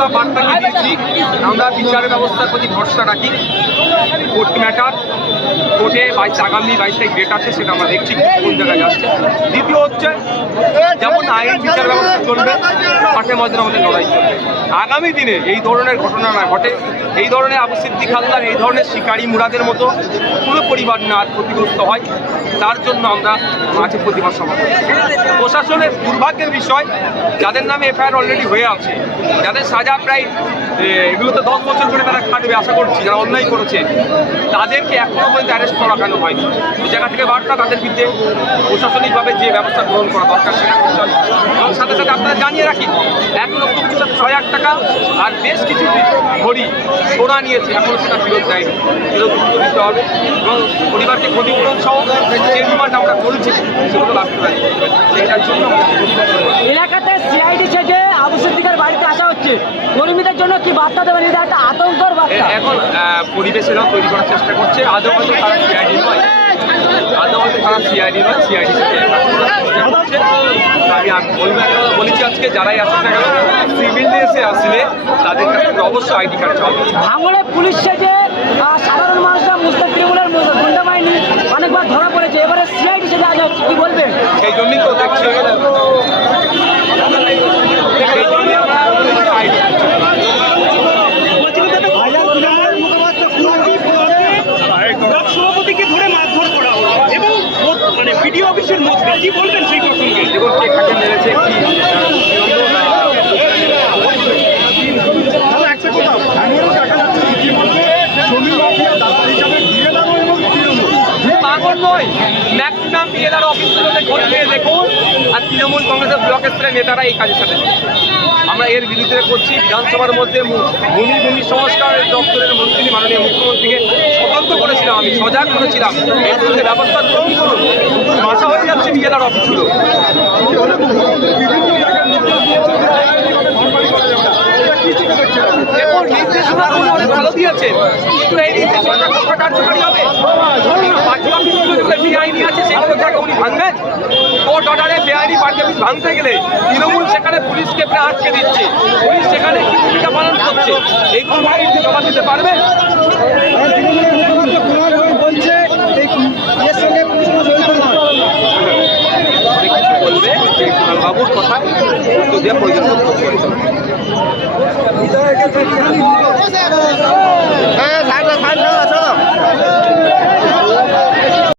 কথা বার্তাকে দিচ্ছি, আমরা বিচারের ব্যবস্থার প্রতি ভরসা রাখি। কোর্ট ম্যাটার, কোর্টে আগামী 22 তারিখ ডেট আছে, সেটা আমরা দেখছি কোন জায়গায় যাচ্ছে। দ্বিতীয় হচ্ছে, যেমন আইন বিচার ব্যবস্থা চলবে, মাঠে ময়দানে আমাদের লড়াই চলবে। আগামী দিনে এই ধরনের ঘটনা না ঘটে, এই ধরনের আবু সিদ্দিক হালদার, এই ধরনের শিকারী মুরাদের মতো পুরো পরিবার না ক্ষতিগ্রস্ত হয়, তার জন্য আমরা মাঝে প্রতিবাদ সভা করছি। প্রশাসনের দুর্ভাগ্যের বিষয়, যাদের নামে এফআইআর অলরেডি হয়ে আছে, যাদের সাজা প্রায় এগুলোতে 10 বছর করে তারা খাটবে আশা করছি, যারা অন্যায় করেছে তাদেরকে এখনও পর্যন্ত অ্যারেস্ট করা কেন হয়নি। এই জায়গা থেকে বার্তা, তাদের বিরুদ্ধে প্রশাসনিকভাবে যে ব্যবস্থা গ্রহণ করা দরকার সেটা করতে হবে। এবং সাথে সাথে আপনারা জানিয়ে রাখি, 1,75,000 টাকা আর বেশ কিছু ঘড়ি সোনা নিয়েছে, এখনও সেটা ফেরত দেয়নি, ফেরত দিতে হবে। এবং পরিবারকে ক্ষতিপূরণ সহ যে ডিমান্ড আমরা করেছি সেগুলো বাস্তবায়ন করতে হবে। সেটার জন্য এলাকাতে সিআইডি থেকে আবু সিদ্দিকের বাড়িতে আসা হচ্ছে, কর্মীদের জন্য কি বার্তা দেবেন? এটা একটা আতঙ্কর বার্তা। এখন পরিবেশেরাও তৈরি করার চেষ্টা করছে। আদৌ হয়তো তারা সিআইডি নয়, সিআইডি সাথে আমি বলবো, একটা কথা বলেছি আজকে, যারাই আসছে না কেন সিভিল ড্রেসে আসলে তাদের কাছ থেকে অবশ্যই আইডি কার্ড চাওয়া হবে। ভাঙড়ে পুলিশ সেজে সাধারণ মানুষরা মুসলিম তৃণমূলের গুন্ডা বাহিনী অনেকবার ধরা পড়েছে, এবারে সিআইডি সেজে আসা হচ্ছে, কি বলবেন? সেই জন্যই তো দেখছি, সেই জন্যই আমরা আইডি সভাপতিকে ধরে মারধর করা হলো এবং মানে বিডিও অফিসের মধ্যে, কি বলবেন সেই প্রসঙ্গে? দেখুন কে কাকে মেরেছে, কি নয়, ম্যাক্সিমাম বিএলআর অফিসগুলোতে খোঁজ নিয়ে দেখুন, আর তৃণমূল কংগ্রেসের ব্লক স্তরের নেতারা এই কাজের সাথে আমরা এর বিরুদ্ধে করছি। বিধানসভার মধ্যে ভূমি সংস্কার দপ্তরের মন্ত্রী মাননীয় মুখ্যমন্ত্রীকে সতর্ক করেছিলাম, আমি সজাগ করেছিলাম, এর বিরুদ্ধে ব্যবস্থা গ্রহণ করুন। ভাষা হয়ে যাচ্ছে বিএলআর অফিসগুলো। দেখুন নির্দেশনাগুলো অনেক ভালো দিয়েছেন, কিন্তু এই নির্দেশনাটা কতটা কার্যকারী হবে? পার্টি অফিসগুলো যেগুলো বেআইনি আছে সেগুলো থেকে উনি ভাঙবেন? কোর্ট অর্ডারে বেআইনি পার্টি অফিস ভাঙতে গেলে তৃণমূল সেখানে পুলিশকে প্রায় আটকে দিচ্ছে, পুলিশ সেখানে কি ভূমিকা পালন করছে, এইগুলো জবাব দিতে পারবে? বলছে অনেক কিছু বলবে, সেই বাবুর কথা উত্তর দেওয়া প্রয়োজন।